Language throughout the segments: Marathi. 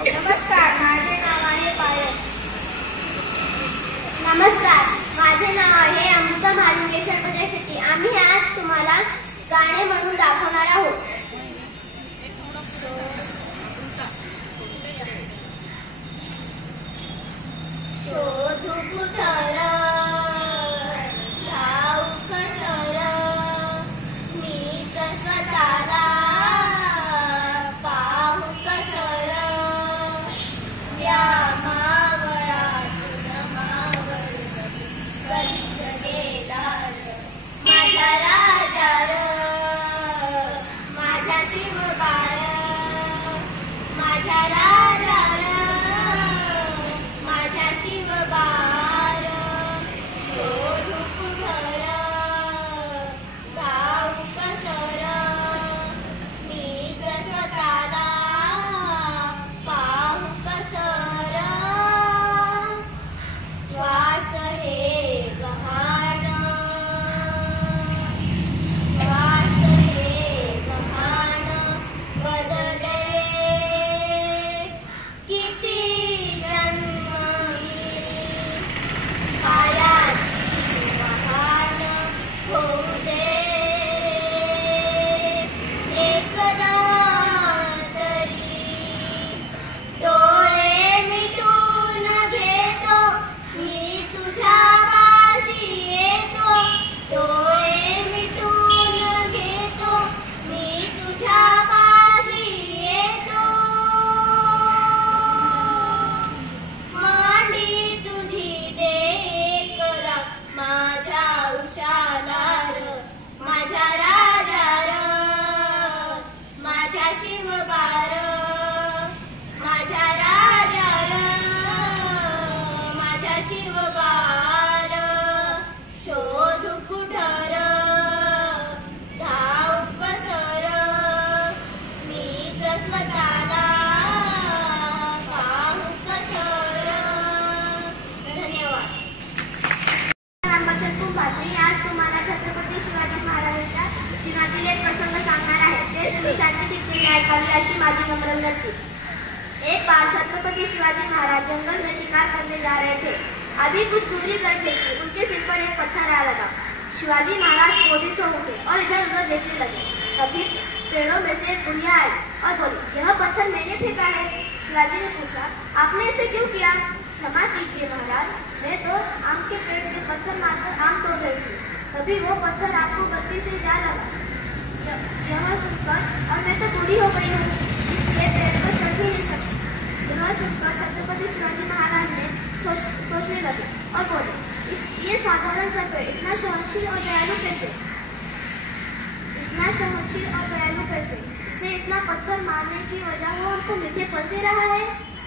नमस्कार, माझे नाव आहे पायल. नमस्कार, माझे नाव आहे अमृता महालिंगेश्वर पटेल शेट्टी. आम्ही आज तुम्हाला गाणे म्हणून दाखवणार आहोत. शोधू कुठं ठाऊक सर, मीच स्वतःला पाहू कसर. या मावळातून मावळ कधीच गेला माझ्या राजार, माझ्या शिवबार, माझ्या राजार, माझ्या शिवबार. शोधू कुठं ठाऊक सर, मीच स्वतःला पाहू कसर. श्वास हे गहाण, श्वास हे गहाण बदले. किती जन्म पायाची वहाण होऊ दे. एकदा तरी डोळे मिटून घेतो, मी तुझ्या पाशी येतो. डोळे मिटून घेतो, मी तुझ्या पाशी येतो. मांडी तुझी दे करा माझ्या उशालार, माझ्या राजार, माझ्या शिवबार, माझ्या राजार, माझ्या शिवबार. शोधू कुठं ठाऊक सर, मीच स्वतःला पाहू कसर. धन्यवाद. मी आज तुम्हाला छत्रपती शिवाजी महाराजांच्या जीवनातील एक प्रसंग सांगणार आहे. ते तुम्ही शांतचित्ताने ऐकावे अशी माझी नम्र विनंती. एक बार छत्रपति शिवाजी महाराज जंगल में शिकार करने जा रहे थे. अभी कुछ दूरी गए थे कि उनके सिर पर एक पत्थर आ लगा. शिवाजी महाराज क्रोधित हो उठे और इधर उधर देखने लगे. तभी पेड़ों में से एक बुढ़िया आई और बोली, यह पत्थर मैंने फेंका है. शिवाजी ने पूछा, आपने इसे क्यों किया? क्षमा कीजिए महाराज, मैं तो आम के पेड़ से पत्थर मारकर आम तोड़ रही थी. तभी वो पत्थर आपको गलती से जा लगा. यह सुनकर, और मैं तो बूढ़ी हो गई हूँ, इसलिए पेड़ पर चढ़ ही नहीं सकती. यह सुनकर छत्रपति शिवाजी महाराज ने सोचने लगे और बोले, ये साधारण सा पेड़ इतना सहनशील और दयालु कैसे? इतना सहनशील और दयालु कैसे? इसे इतना पत्थर मारने की वजह वो हमको मीठे फल दे रहा है,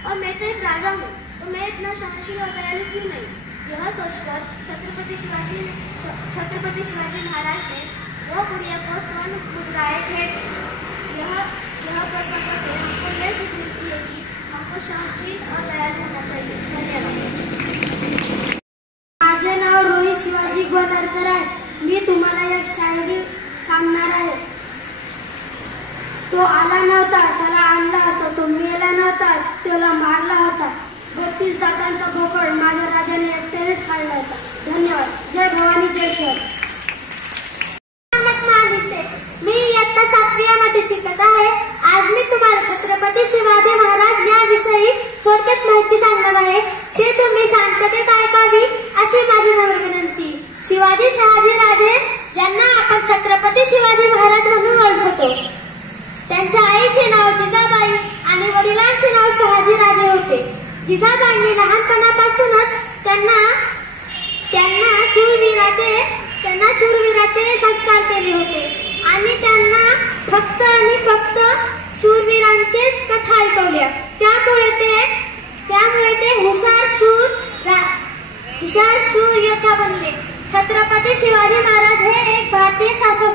और मैं तो एक राजा हूँ, तो मैं इतना सहनशील और दयालु क्यों नहीं? यह सोचकर छत्रपति शिवाजी महाराज ने वो बुढ़िया को स्वर्ण मुद्राएं भेंट की. यह प्रसंग से हमको यह सीख मिलती है कि हमको सहनशील और दयालु होना चाहिए. धन्यवाद. माझे नाव रोहित शिवाजी गोदारकर आहे. मी तुम्हाला एक शायरी सांगणार आहे. तो आला नव्हता, त्याला आणला होता. तो मेला नव्हता, त्याला मारला होता. 32 दातांचा बोकड माझ्या राजाने एकट्यानेच फाडला होता. धन्यवाद. जय भवानी, जय शिव. मी इयत्ता 7वी मध्ये शिकत आहे. आज मी तुम्हाला छत्रपती शिवाजी महाराज याविषयी थोडक्यात माहिती सांगणार आहे. ते तुम्ही शांततेत ऐकावी अशी माझी नम्र विनंती. शिवाजी शहाजी राजे, ज्यांना आपण छत्रपती शिवाजी महाराज म्हणून ओळखतो, त्यांच्या आईचे नाव जिजाबाई आणि वडिलांचे नाव शहाजी राजे होते. जिजाबाईंनी लहानपणापासूनच त्यांना शूरवीराचे संस्कार केले होते आणि त्यांना फक्त आणि फक्त शूरवीरांचेच कथा ऐकवल्या. त्यामुळे ते हुशार शूर योद्धा बनले. छत्रपती शिवाजी महाराज हे एक भारतीय शासक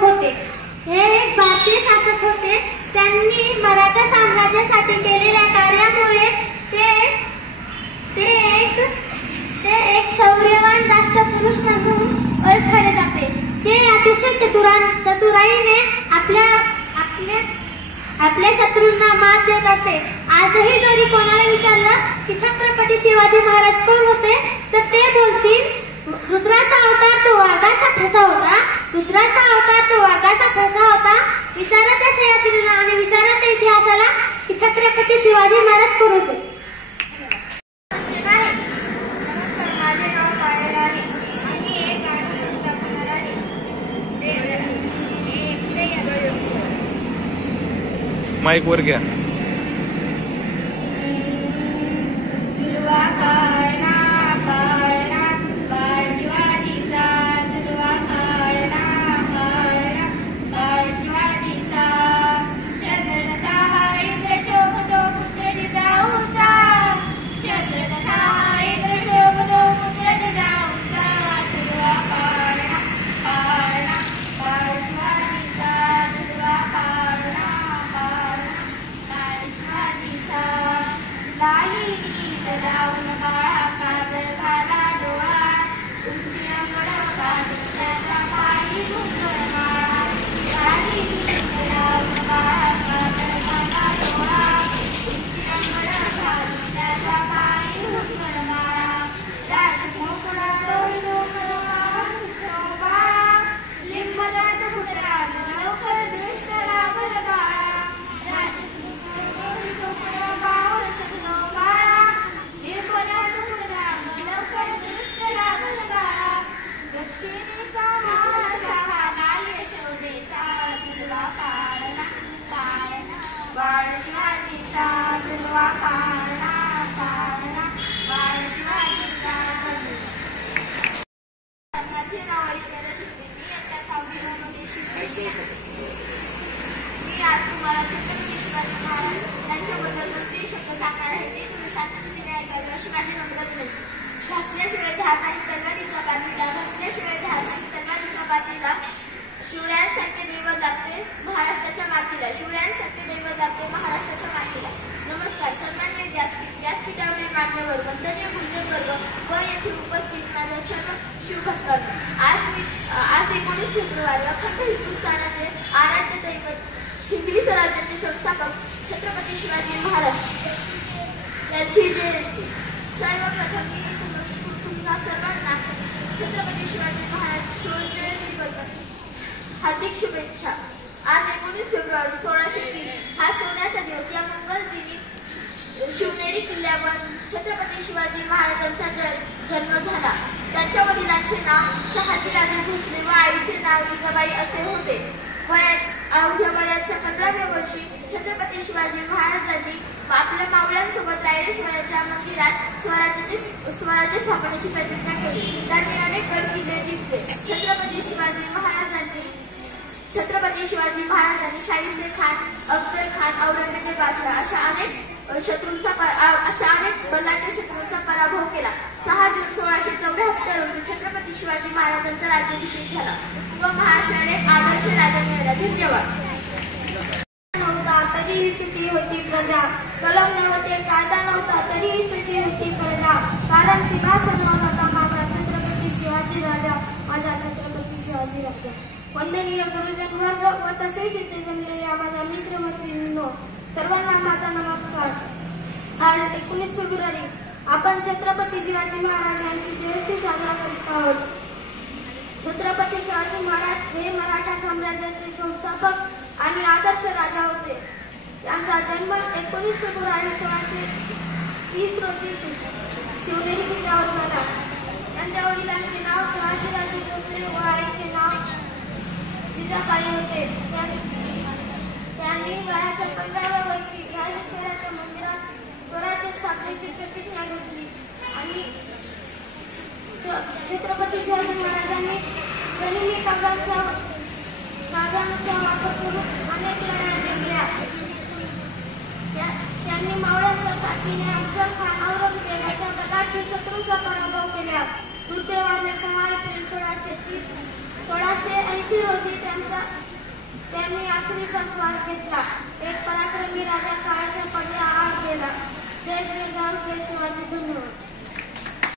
होते. त्यांनी मराठा साम्राज्यासाठी केलेल्या कार्यामुळे ते एक शौर्यवान राष्ट्रपुरुष म्हणून ओळखले जाते. ते अतिशय चतुराईने आपल्या शत्रूंना मात देत असे आजही जरी कोणाला विचारलं की छत्रपती शिवाजी महाराज कोण होते तर ते बोलतील रुद्राचा अवतार तो वाघाचा ठसा होता, रुद्राचा अवतार तो वाघाचा ठसा होता. विचारा त्या सह्याद्रीला आणि विचारा त्या इतिहासाला की छत्रपती शिवाजी महाराज कोण होते. माझे नाव पायल आहे आणि एक गाणं दाखवणार आहे. माईक वर घ्या. मी आज तुम्हाला छत्रपती शिवाजी महाराज यांच्याबद्दल 2-3 शब्द सांगणार आहे. ते तुम्ही शांततेने ऐकावे अशी माझी नम्र विनंती. घासल्याशिवाय धार नाही तलवारीच्या बातमीला, घासल्याशिवाय धार नाही तलवारीच्या बातमीला. शिवरायांसारखे दैवत लागते महाराष्ट्राच्या मातीला, शिवरायांसारखे दैवत लागते महाराष्ट्राच्या मातीला. नमस्कार सन्माननीय व्यासपीठावरील मान्यवर, वंदनीय गुरुजन वर्ग व येथे उपस्थित माझ्या सर्व शिवभक्तांनो. आज 19 फेब्रुवारी अखंड हिंदुस्थानाचे आराध्य दैवत हिंदवी स्वराज्याचे संस्थापक छत्रपती शिवाजी महाराज यांची जयंती. सर्वप्रथम मी तुम्हा सर्वांना छत्रपती शिवाजी महाराज जयंतीबद्दल हार्दिक शुभेच्छा. आज 19 फेब्रुवारी 1630 हा सोन्याचा दिवस. या मंगल दिनी शिवनेरी किल्ल्यावर छत्रपती शिवाजी महाराजांचा जन्म झाला. त्यांच्या वडिलांचे नाव शहाजीराजे भोसले व आईचे नाव जिजाबाई असे होते. अवघ्या वयाच्या 15व्या वर्षी छत्रपती शिवाजी महाराजांनी आपल्या मावळ्यांसोबत रायरेश्वराच्या मंदिरात स्वराज्य स्थापनेची प्रतिज्ञा केली. त्यांनी अनेक गड किल्ले जिंकले. छत्रपती शिवाजी महाराजांनी शाहिस्ते खान, अफजल खान, औरंगजेब बादशाह अशा अनेक बलाढ्य शत्रूंचा पराभव केला. 6 जून 1674 रोजी छत्रपती शिवाजी महाराजांचा राज्याभिषेक झाला व महाराष्ट्राला एक आदर्श राजा मिळाला. धन्यवाद. नव्हता तरीही सुखी होती प्रजा, कलम नव्हते कायदा नव्हता तरीही सुखी होती प्रजा. कारण सिंहासनावर होता माझा छत्रपती शिवाजी राजा, माझा छत्रपती शिवाजी राजा. वंदनीय गुरुजन वर्ग व तसेच इथे जमलेल्या माझ्या मित्रमैत्रिणींनो, सर्वांना माझा नमस्कार. आज 19 फेब्रुवारी आपण छत्रपती शिवाजी महाराज यांची जयंती साजरा करीत आहोत. छत्रपती शिवाजी महाराज हे मराठा साम्राज्याचे संस्थापक आणि आदर्श राजा होते. त्यांचा जन्म 19 फेब्रुवारी 1630 रोजी शिवनेरी किल्ल्यावर झाला. त्यांच्या वडिलांचे नाव शहाजीराजे भोसले व आईचे नाव जिजाबाई होते. त्यांनी वयाच्या 15व्या वर्षी रायरेश्वराच्या मंदिरात स्वराज्य स्थापनेची प्रतिज्ञा घेतली आणि छत्रपती शिवाजी महाराजांनी गनिमी काव्यांचा वापर करून अनेक लढाया जिंकल्या. त्यांनी मावळ्यांच्या साथीने अफजल खान, औरंगजेब अशा बलाढ्य शत्रूंचा पराभव केला. दुर्दैवाने 6 एप्रिल 1680 रोजी त्यांनी आखरीचा श्वास घेतला. एक पराक्रमी राजा काळाच्या पडद्याआड गेला. जय जय शिवाजी. धन्यवाद.